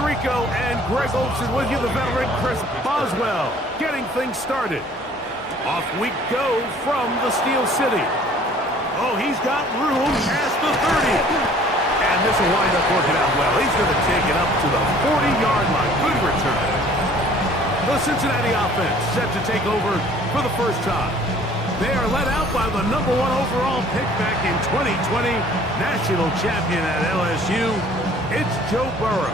Rico, and Greg Olsen with you, the veteran Chris Boswell, getting things started. Off we go from the Steel City. Oh, he's got room past the 30. And this will wind up working out well. He's going to take it up to the 40-yard line. Good return. The Cincinnati offense set to take over for the first time. They are led out by the #1 overall pick back in 2020, national champion at LSU. It's Joe Burrow.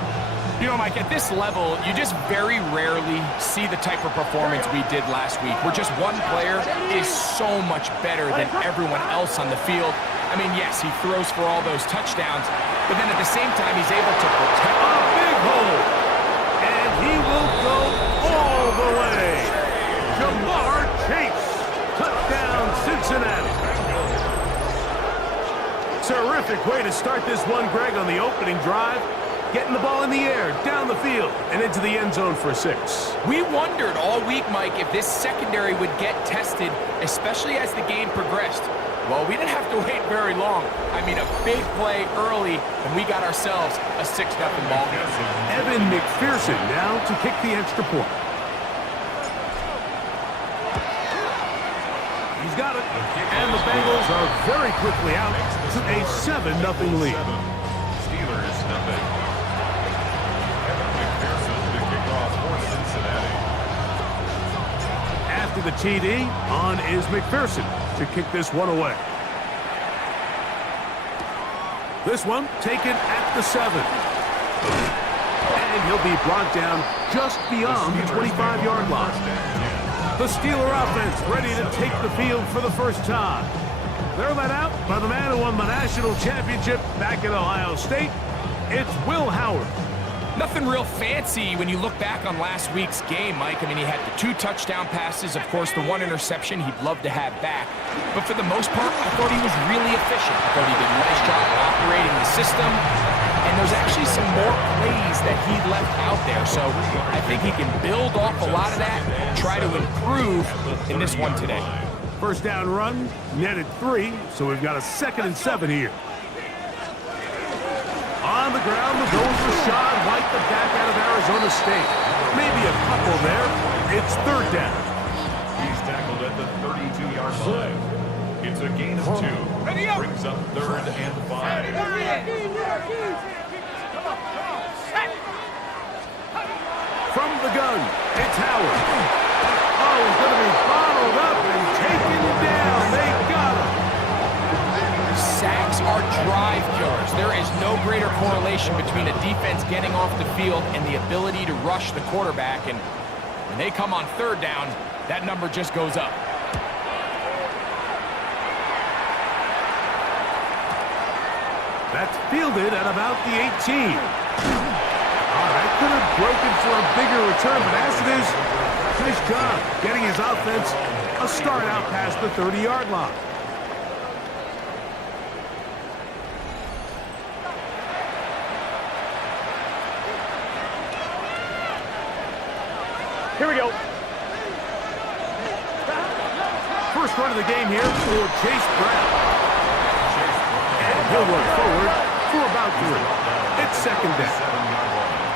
You know, Mike, at this level, you just very rarely see the type of performance we did last week, where just one player is so much better than everyone else on the field. I mean, yes, he throws for all those touchdowns, but then at the same time, he's able to protect a big hole. And he will go all the way. Jamar Chase, touchdown Cincinnati. Terrific way to start this one, Greg, on the opening drive. Getting the ball in the air, down the field, and into the end zone for 6. We wondered all week, Mike, if this secondary would get tested, especially as the game progressed. Well, we didn't have to wait very long. I mean, a big play early, and we got ourselves a 6-0 ball game. Evan McPherson now to kick the extra point. He's got it. And the Bengals are very quickly out to a 7-0 lead. Steelers, nothing. Evan McPherson to kick off for Cincinnati. After the TD, on is McPherson to kick this one away. This one taken at the 7. And he'll be brought down just beyond the 25-yard line. The Steeler offense ready to take the field for the first time. They're let out by the man who won the national championship back at Ohio State. It's Will Howard. Nothing real fancy when you look back on last week's game, Mike. I mean, he had the 2 touchdown passes, of course, the 1 interception he'd love to have back. But for the most part, I thought he was really efficient. I thought he did a nice job operating the system. And there's actually some more plays that he left out there. So I think he can build off a lot of that and try to improve in this one today. First down run, netted 3, so we've got a 2nd and 7 here. On the ground, the goes Rashad White, the back out of Arizona State. Maybe a couple there. It's 3rd down. He's tackled at the 32-yard line. It's a gain of 2. Brings up 3rd and 5. From the gun, it's Howard. Oh, he's going to be bottled up and taken down. They got him. Sacks are drive killers. There is no greater correlation between a defense getting off the field and the ability to rush the quarterback. And when they come on 3rd down, that number just goes up. That's fielded at about the 18. Oh, that could have broken for a bigger return, but as it is, nice job getting his offense a start out past the 30-yard line. Here we go. First run of the game here for Chase Brown. And he'll run forward for about 3. It's 2nd down.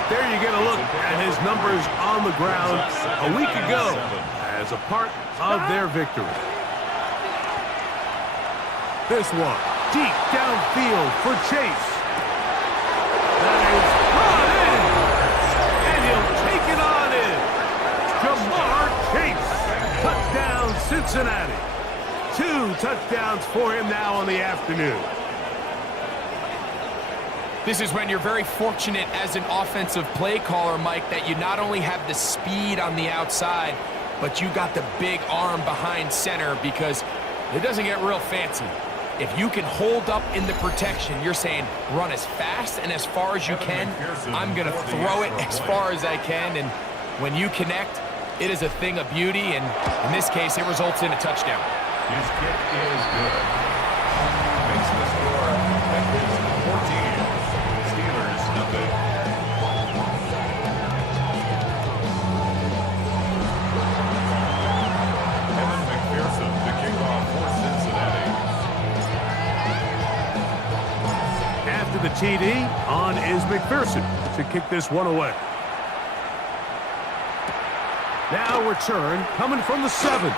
There you get a look at his numbers on the ground a week ago as a part of their victory. This one, deep downfield for Chase. That is brought in, and he'll take it on in. Jamar Chase, touchdown Cincinnati. 2 touchdowns for him now on the afternoon. This is when you're very fortunate as an offensive play caller, Mike, that you not only have the speed on the outside, but you got the big arm behind center, because it doesn't get real fancy. If you can hold up in the protection, you're saying run as fast and as far as you can. I'm going to throw it as far as I can, and when you connect, it is a thing of beauty, and in this case, it results in a touchdown. His kick is good. Makes the score Bengals 14. Steelers nothing. Evan McPherson to kick off for Cincinnati. After the TD, on is McPherson to kick this one away. Now return coming from the 7.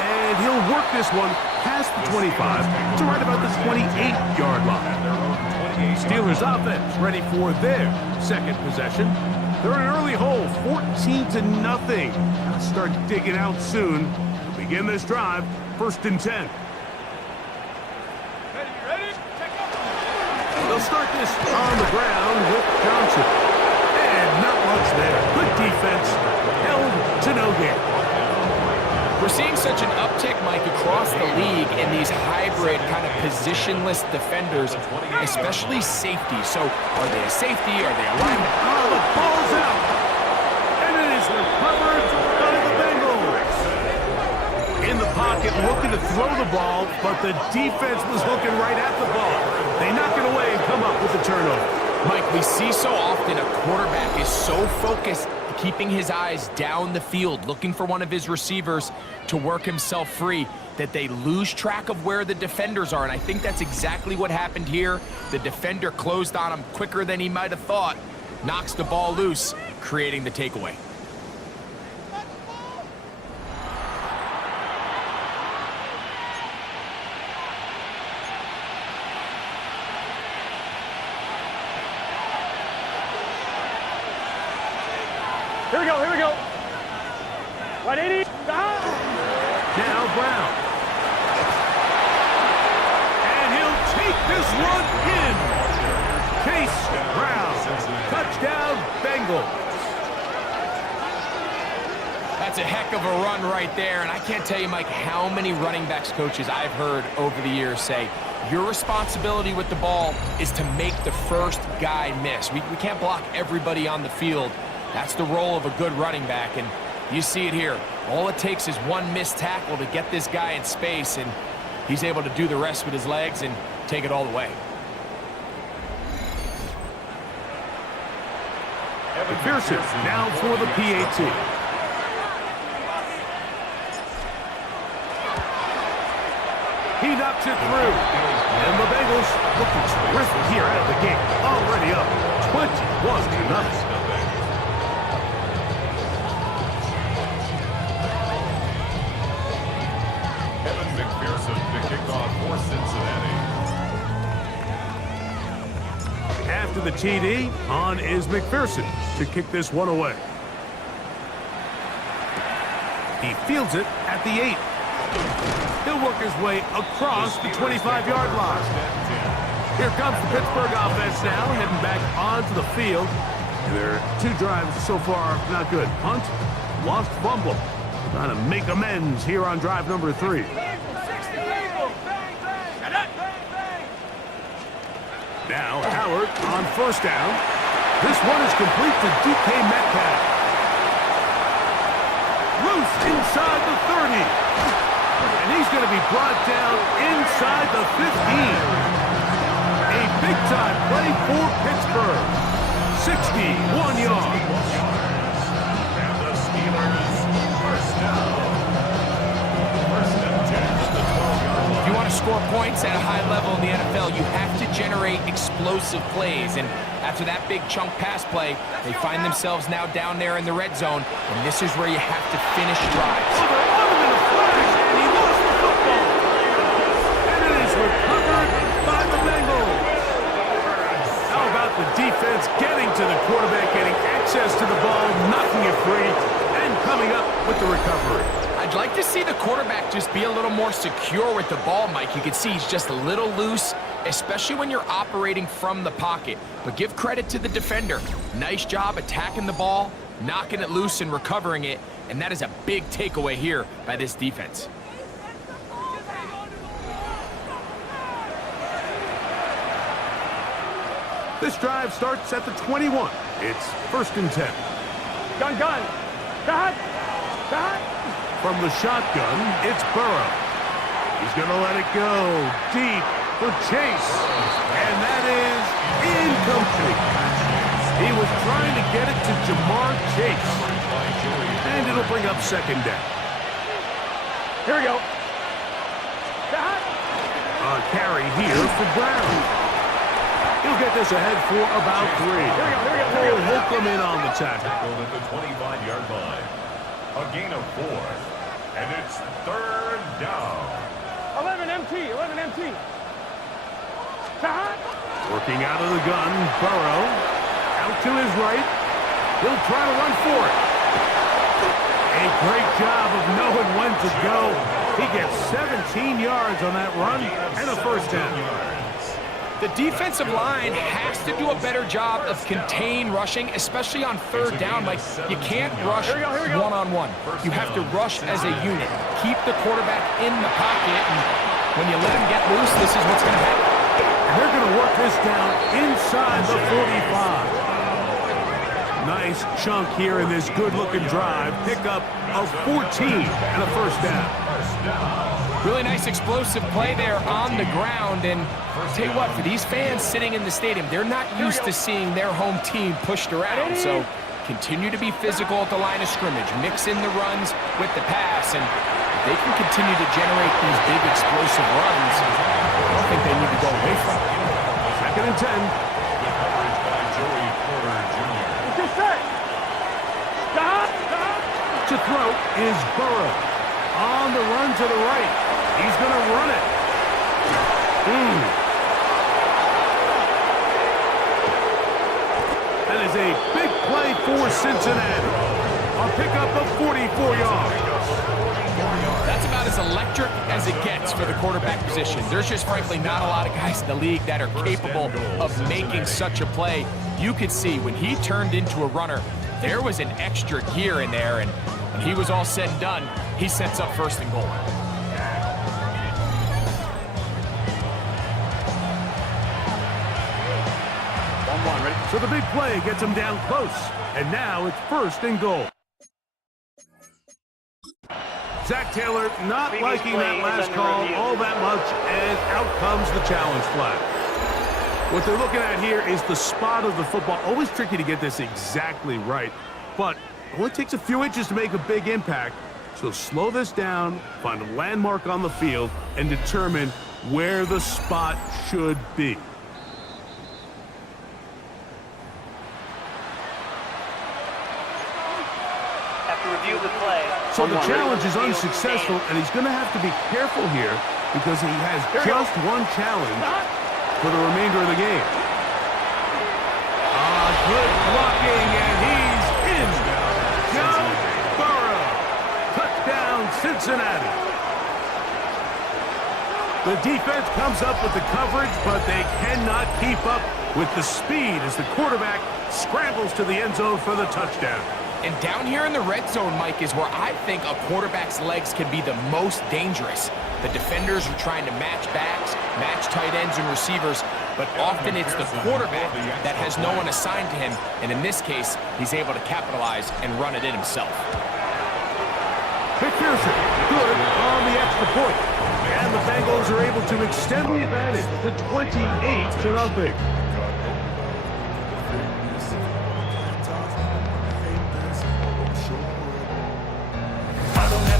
And he'll work this one past the 25 to right about the 28-yard line. Steelers offense ready for their second possession. They're in an early hole, 14-0. Gotta start digging out soon. To begin this drive, 1st and 10. They'll start this on the ground with Johnson. And not much there. Good defense. Held to no gain. We're seeing such an uptick, Mike, across the league in these hybrid kind of positionless defenders, especially safety. So are they a safety? Are they a lineman? Oh, the ball's out. And it is recovered by the Bengals. In the pocket, looking to throw the ball, but the defense was looking right at the ball. They knock it away and come up with the turnover. Mike, we see so often a quarterback is so focused, keeping his eyes down the field, looking for one of his receivers to work himself free, that they lose track of where the defenders are. And I think that's exactly what happened here. The defender closed on him quicker than he might have thought, knocks the ball loose, creating the takeaway. Here we go, here we go. 180. Now Brown. And he'll take this one in. Chase Brown. Touchdown, Bengals. That's a heck of a run right there. And I can't tell you, Mike, how many running backs coaches I've heard over the years say, your responsibility with the ball is to make the first guy miss. We can't block everybody on the field. That's the role of a good running back, and you see it here. All it takes is one missed tackle to get this guy in space, and he's able to do the rest with his legs and take it all the way. McPherson now for the PAT. He knocks it through. And the Bengals looking terrific here out of the gate. Already up 21-0. After the TD, on is McPherson to kick this one away. He fields it at the 8. He'll work his way across the 25-yard line. Here comes the Pittsburgh offense now, heading back onto the field. And their 2 drives so far not good. Punt, lost fumble. Trying to make amends here on drive number 3. Now Howard on 1st down. This one is complete to DK Metcalf. Loose inside the 30. And he's going to be brought down inside the 15. A big-time play for Pittsburgh. 61 yards. And the Steelers first down. 1st and 10 at the 12-yard line. If you want to score points at a high level in the NFL, you have to generate explosive plays. And after that big chunk pass play, they find themselves now down there in the red zone. And this is where you have to finish drives. Oh, they're on him in a flash, and he lost the football. And it is recovered by the Bengals. How about the defense getting to the quarterback, getting access to the ball, knocking it free, and coming up with the recovery. I'd like to see the quarterback just be a little more secure with the ball, Mike. You can see he's just a little loose, especially when you're operating from the pocket. But give credit to the defender. Nice job attacking the ball, knocking it loose and recovering it, and that is a big takeaway here by this defense. This drive starts at the 21. It's 1st and 10. Gun. Cut. From the shotgun, it's Burrow. He's going to let it go deep for Chase. And that is incomplete. He was trying to get it to Jamar Chase. And it'll bring up 2nd down. Here we go. A carry here for Brown. this ahead for about 3. Will Holcomb in on the tackle. At the 25-yard line. A gain of 4. And it's 3rd down. 11 MT, 11 MT. Working out of the gun, Burrow. Out to his right. He'll try to run for it. A great job of knowing when to go. He gets 17 yards on that run and a first down. The defensive line has to do a better job of contain rushing, especially on 3rd down. Like, you can't rush one-on-one. You have to rush as a unit. Keep the quarterback in the pocket, and when you let him get loose, this is what's going to happen. And they're going to work this down inside the 45. Nice chunk here in this good-looking drive. Pickup of 14 and a first down. Really nice explosive play there on the ground. And I'll tell you what, for these fans sitting in the stadium, they're not used to seeing their home team pushed around. So continue to be physical at the line of scrimmage. Mix in the runs with the pass. And if they can continue to generate these big explosive runs, I don't think they need to go away from it. 2nd and 10. To throw is Burrow. On the run to the right. He's going to run it. That is a big play for Cincinnati. A pickup of 44 yards. That's about as electric as it gets for the quarterback position. There's just frankly not a lot of guys in the league that are capable of making such a play. You could see when he turned into a runner, there was an extra gear in there, and when he was all said and done, he sets up 1st and goal. So the big play gets him down close, and now it's 1st and goal. Zach Taylor not liking that last call all that much, and out comes the challenge flag. What they're looking at here is the spot of the football. Always tricky to get this exactly right, but it only takes a few inches to make a big impact. So slow this down, find a landmark on the field, and determine where the spot should be. Review the play. So the challenge is unsuccessful, and he's going to have to be careful here because he has just one challenge for the remainder of the game. Good blocking, and he's in. Joe Burrow. Touchdown, Cincinnati. The defense comes up with the coverage, but they cannot keep up with the speed as the quarterback scrambles to the end zone for the touchdown. And down here in the red zone, Mike, is where I think a quarterback's legs can be the most dangerous. The defenders are trying to match backs, match tight ends and receivers, but often it's the quarterback that has no one assigned to him, and in this case, he's able to capitalize and run it in himself. McPherson, good on the extra point. And the Bengals are able to extend the advantage to 28-0.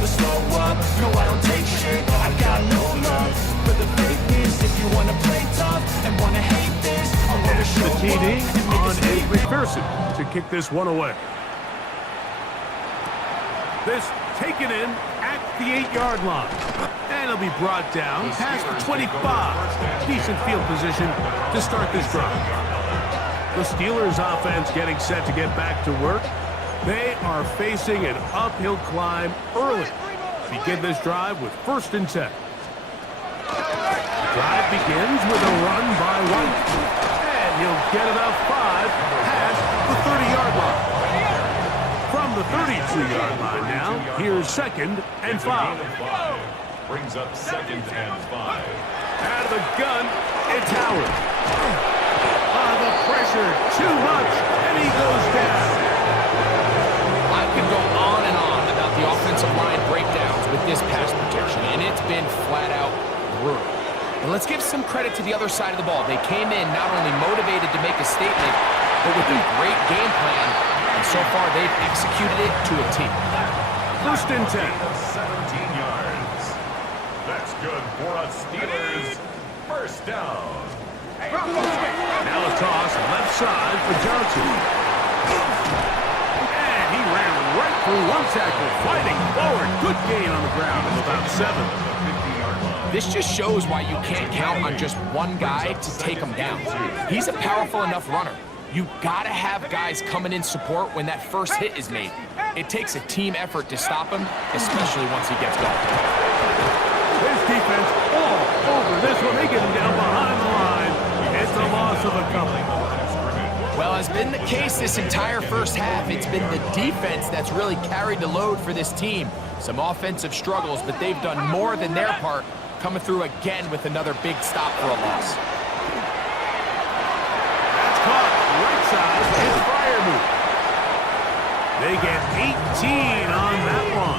Slow up, no I don't take shit, I got no love for the fakeness. If you wanna play tough and wanna hate this, I wanna show the TD up on a McPherson to kick this one away. This taken in at the 8-yard line. And it'll be brought down past the 25. Decent field position to start this drive. The Steelers offense getting set to get back to work. They are facing an uphill climb early. Begin this drive with 1st and 10. Drive begins with a run by White. And he'll get about 5 past the 30-yard line. From the 32-yard line now, here's 2nd and 5. Brings up 2nd and 5. Out of the gun, it's Howard. The pressure, too much, and he goes down. I could go on and on about the offensive line breakdowns with this pass protection, and it's been flat out brutal. And let's give some credit to the other side of the ball. They came in not only motivated to make a statement, but with a great game plan, and so far they've executed it to a T. 1st and 10. 17 yards. That's good for a Steelers 1st down. Now a toss side for Johnson. And he ran right through one tackle, fighting forward. Good gain on the ground of about 7. This just shows why you can't count on just one guy to take him down. He's a powerful enough runner. You gotta have guys coming in support when that first hit is made. It takes a team effort to stop him, especially once he gets going. His defense all over this one. They get him down behind the line. It's a loss of a couple. Well, as been the case this entire first half, it's been the defense that's really carried the load for this team. Some offensive struggles, but they've done more than their part, coming through again with another big stop for a loss. That's caught. Right side. It's fire move. They get 18 on that one.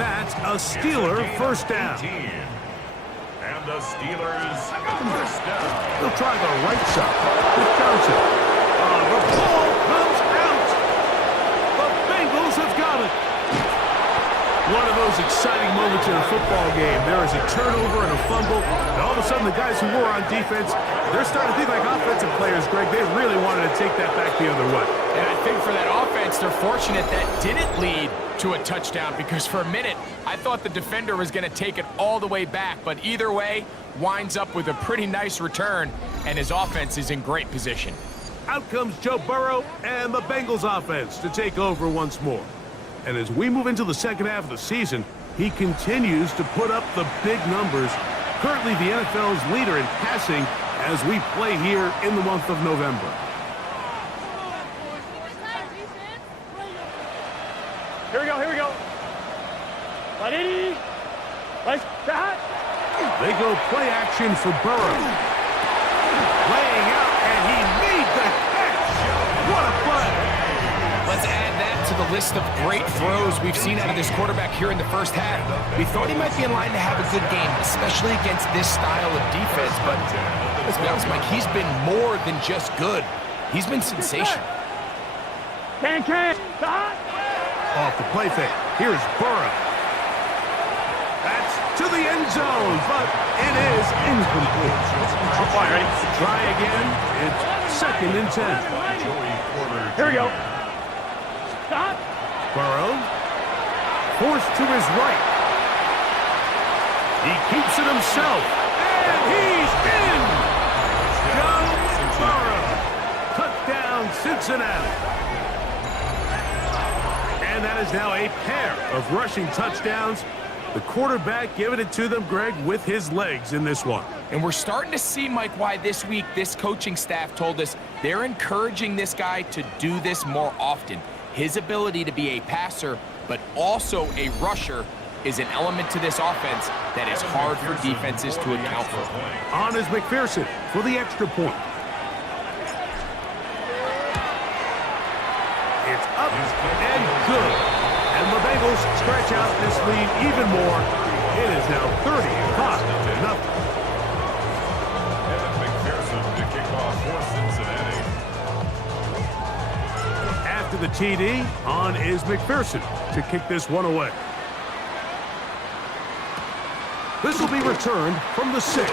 That's a Steeler first down. And the Steelers first down. They'll try the right side with Johnson. The ball comes out. The Bengals have got it. One of those exciting moments in a football game. There is a turnover and a fumble, and all of a sudden the guys who were on defense, they're starting to think like offensive players, Greg. They really wanted to take that back the other way. And I think for that offense, they're fortunate that didn't lead to a touchdown, because for a minute, I thought the defender was going to take it all the way back. But either way, winds up with a pretty nice return, and his offense is in great position. Out comes Joe Burrow and the Bengals offense to take over once more. And as we move into the second half of the season, he continues to put up the big numbers. Currently the NFL's leader in passing as we play here in the month of November. Here we go, here we go. Ready? Let's start. They go play action for Burrow. Laying out, and he made the catch. What a play. Let's add that to the list of great throws we've seen out of this quarterback here in the first half. We thought he might be in line to have a good game, especially against this style of defense. But let's be honest, Mike, he's been more than just good. He's been sensational. Can, start. Off the play fake. Here's Burrow. That's to the end zone, but it is incomplete. I'm fine, ready? Try again. It's 2nd and 10. Here we go. Stop. Burrow. Forced to his right. He keeps it himself. And he's in! Joe Burrow. Touchdown, Cincinnati. And that is now a pair of rushing touchdowns. The quarterback giving it to them, Greg, with his legs in this one. And we're starting to see, Mike, why this week this coaching staff told us they're encouraging this guy to do this more often. His ability to be a passer, but also a rusher, is an element to this offense that is hard for defenses to account for. On is McPherson for the extra point. It's up and good. And the Bengals stretch out this lead even more. It is now 35-0. And McPherson to kick off for Cincinnati. After the TD, on is McPherson to kick this one away. This will be returned from the 6.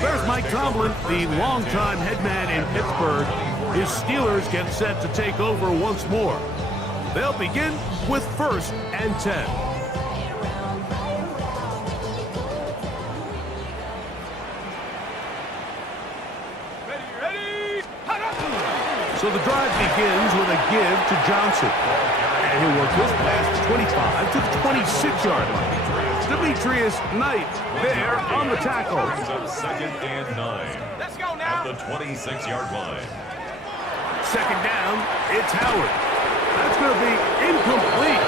There's Mike Tomlin, the longtime head man in Pittsburgh. His Steelers get set to take over once more. They'll begin with 1st and 10. Ready? So the drive begins with a give to Johnson. And he'll work this pass 25 to the 26-yard line. Demetrius Knight there on the tackle. 2nd and 9. Let's go now. At the 26-yard line. 2nd down, it's Howard. That's going to be incomplete.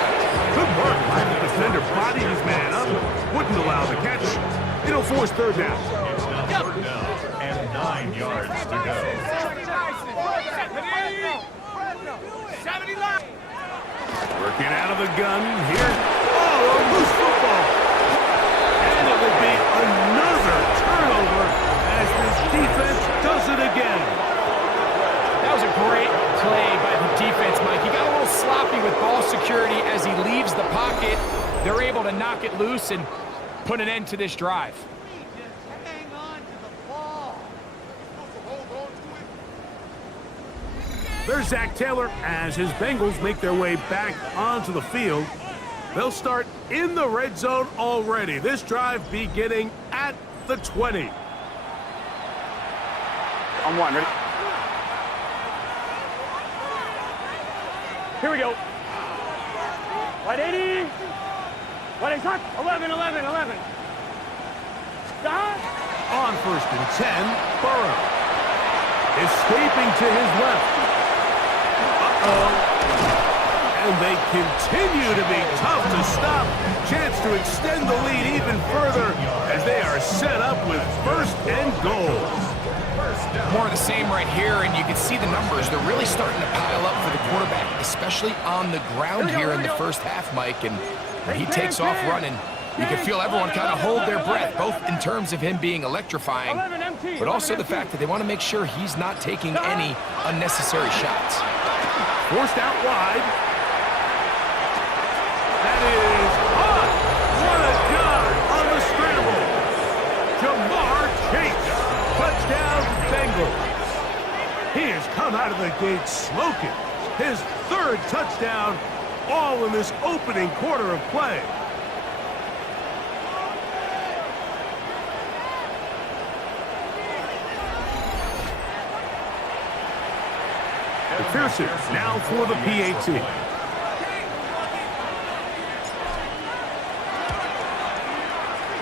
Good work by the defender. Bodied his man up. Wouldn't allow the catch. It'll force 3rd down. It's now 3rd down and 9 yards to go. Working out of the gun here. Oh, a loose football. And it will be another turnover as this defense does it again. That was a great play by the defense, Mike. He got a little sloppy with ball security as he leaves the pocket. They're able to knock it loose and put an end to this drive. There's Zach Taylor as his Bengals make their way back onto the field. They'll start in the red zone already. This drive beginning at the 20. On one, ready? Here we go. Right 80. Right 80, touch. 11. Stop. On 1st and 10, Burrow. Escaping to his left. And they continue to be tough to stop. Chance to extend the lead even further as they are set up with 1st and goal. More of the same right here, and you can see the numbers. They're really starting to pile up for the quarterback, especially on the ground here in the first half, Mike. And when he takes off running, you can feel everyone kind of hold their breath, both in terms of him being electrifying, but also the fact that they want to make sure he's not taking any unnecessary shots. Forced out wide. That is hot. What a job on the scramble. Jamar Chase. Touchdown, Bengals. He has come out of the gate smoking. His 3rd touchdown, all in this opening quarter of play. McPherson now for the PAT.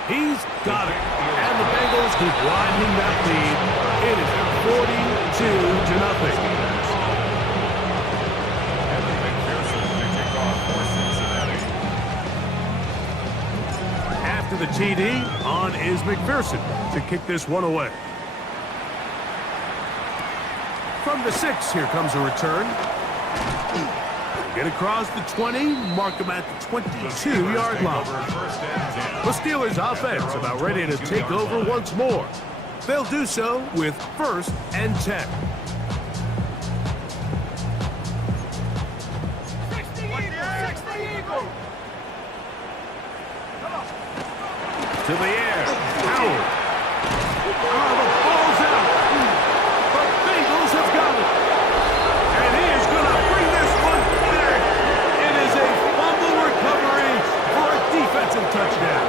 He's got it. And the Bengals keep widening that lead. It is 42-0. After the TD, on is McPherson to kick this one away. From the 6, here comes a return. Get across the 20, mark him at the 22-yard line. The Steelers' offense about ready to take over once more. They'll do so with 1st and 10. To the air, Howard. Oh, the ball's out. The Bengals have got it. And he is going to bring this one back. It is a fumble recovery for a defensive touchdown.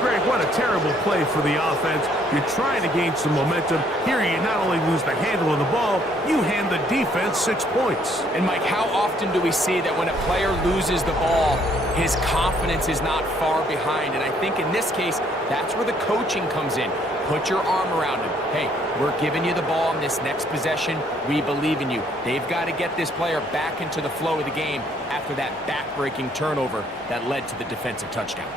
Greg, what a terrible play for the offense. You're trying to gain some momentum. Here you not only lose the handle of the ball, you hand the defense 6 points. And Mike, how often do we see that when a player loses the ball, his confidence is not far behind? And I think in this case, that's where the coaching comes in. Put your arm around him. Hey, we're giving you the ball in this next possession. We believe in you. They've got to get this player back into the flow of the game after that back-breaking turnover that led to the defensive touchdown.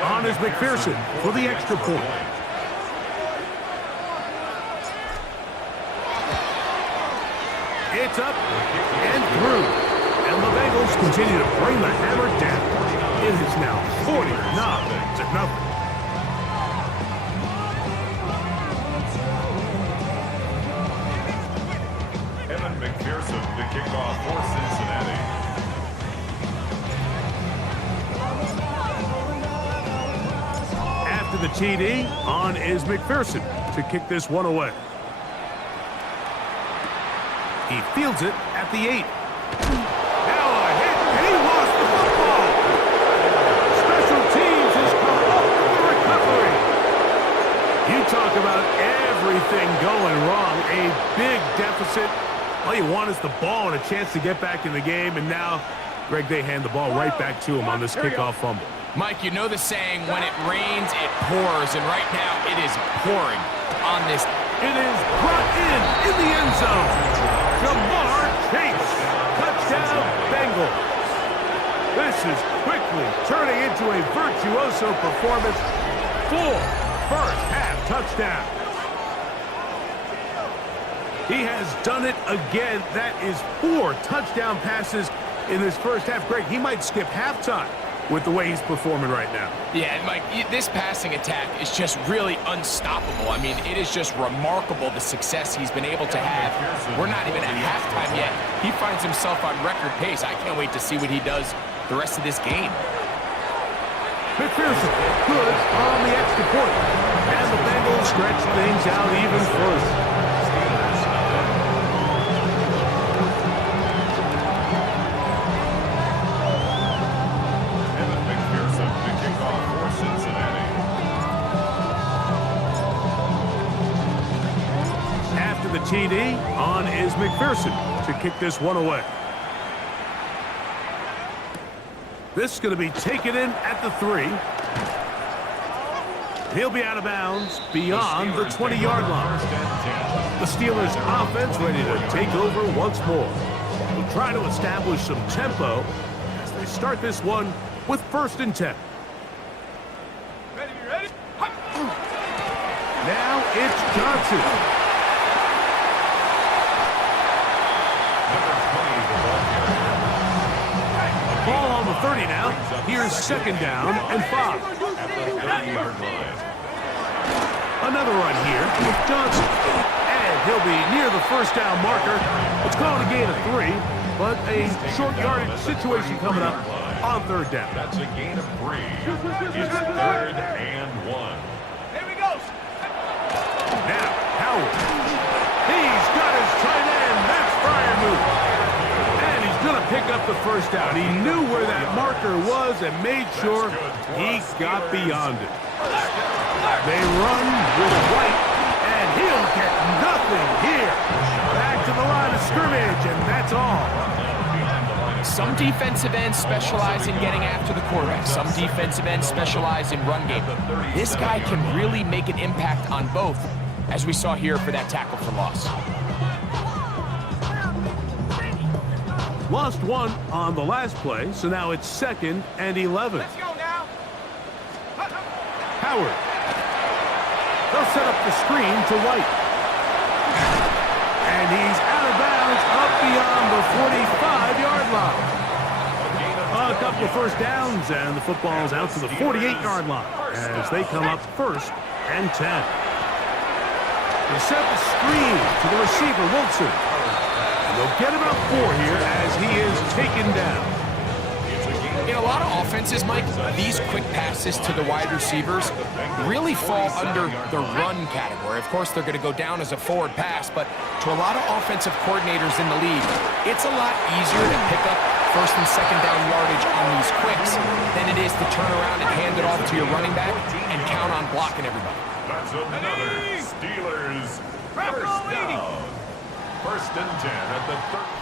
On is McPherson for the extra point. It's up and through. And the Bengals continue to bring the hammer down. It is now 49-0. Evan McPherson to kick off for Cincinnati. After the TD, on is McPherson to kick this one away. He fields it at the 8. Now a hit, and he lost the football. Special teams has come up with the recovery. You talk about everything going wrong. A big deficit. All you want is the ball and a chance to get back in the game, and now, Greg, they hand the ball right back to him on this kickoff fumble. Mike, you know the saying, when it rains, it pours, and right now it is pouring on this. It is brought in the end zone. Jamar Chase, touchdown Bengals. This is quickly turning into a virtuoso performance. 4 first-half touchdowns. He has done it again. That is 4 touchdown passes in this first half. Greg, he might skip halftime with the way he's performing right now. Yeah, and Mike, this passing attack is just really unstoppable. I mean, it is just remarkable the success he's been able to have. We're not even at halftime yet. He finds himself on record pace. I can't wait to see what he does the rest of this game. McPherson, good on the extra point. And the Bengals stretch things out even further. Steelers, nothing. Evan McPherson to kick off for Cincinnati. After the TD, on is McPherson to kick this one away. This is going to be taken in at the 3. He'll be out of bounds beyond the 20-yard line. The Steelers offense ready to take over once more. We'll try to establish some tempo as they start this one with 1st and 10. Ready, you ready? Now it's Johnson. Number 20, the ball carrier. Ball on the 30 now. Here's 2nd down and 5. At the 30-yard line. Another run here with Johnson. And he'll be near the 1st down marker. It's called a gain of 3, but a short yardage situation coming up on 3rd down. That's a gain of 3. It's 3rd and 1. Here we go. Now, Howard. He's got his tight end. That's fire move. And he's going to pick up the 1st down. He knew where that marker was and made sure he got beyond it. They run with White, and he'll get nothing here. Back to the line of scrimmage, and that's all. Some defensive ends specialize in getting after the quarterback. Some defensive ends specialize in run game. This guy can really make an impact on both, as we saw here for that tackle for loss. Lost 1 on the last play, so now it's 2nd and 11. Let's go now. Howard. They'll set up the screen to White. And he's out of bounds up beyond the 45-yard line. A couple of 1st downs, and the football's out to the 48-yard line as they come up 1st and 10. They set the screen to the receiver, Wilson. And they'll get about 4 here as he is taken down. In a lot of offenses, Mike, these quick passes to the wide receivers really fall under the run category. Of course, they're going to go down as a forward pass, but to a lot of offensive coordinators in the league, it's a lot easier to pick up 1st and 2nd down yardage on these quicks than it is to turn around and hand it off to your running back and count on blocking everybody. That's another Steelers 1st down. 1st and 10 at the 13.